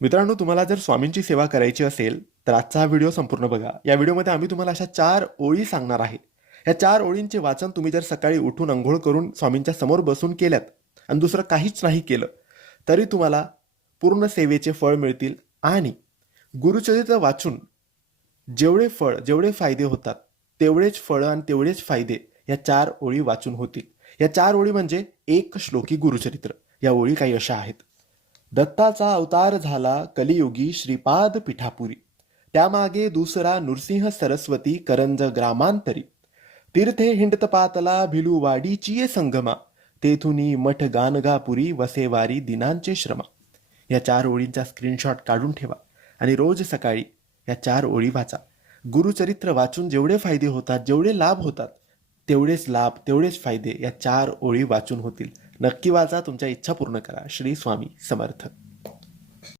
मित्रांनो, तुम्हाला जर स्वामींची सेवा करायची असेल तर आजचा हा व्हिडिओ संपूर्ण बघा. या व्हिडिओमध्ये आम्ही तुम्हाला अशा 4 ओळी सांगणार आहे. या 4 ओळींचे वाचन तुम्ही जर सकाळी उठून अंघोळ करून स्वामींच्या समोर बसून केल्यात आणि दुसरं काहीच नाही केलं तरी तुम्हाला पूर्ण सेवेचे फळ मिळतील. आणि गुरुचरित्र वाचून जेवढे फळ, जेवढे फायदे होतात तेवढेच फळं आणि तेवढेच फायदे या 4 ओळी वाचून होतील. या 4 ओळी म्हणजे एक श्लोकी गुरुचरित्र. या ओळी काही अशा आहेत. दत्ताचा अवतार झाला कलियुगी श्रीपाद पिठापुरी, त्यामागे दुसरा नृसिंह सरस्वती करंज ग्रामांतरी, तीर्थे हिंडतपातला भिलूवाडीची ये संगमा, तेथुनी मठ गानगापुरी वसेवारी दिनांचे श्रमा. या 4 ओळींचा स्क्रीनशॉट काढून ठेवा आणि रोज सकाळी या 4 ओळी वाचा. गुरुचरित्र वाचून जेवढे फायदे होतात, जेवढे लाभ होतात तेवढेच लाभ, तेवढेच फायदे या 4 ओळी वाचून होतील. नक्की वाचा, तुमच्या इच्छा पूर्ण करा. श्री स्वामी समर्थ.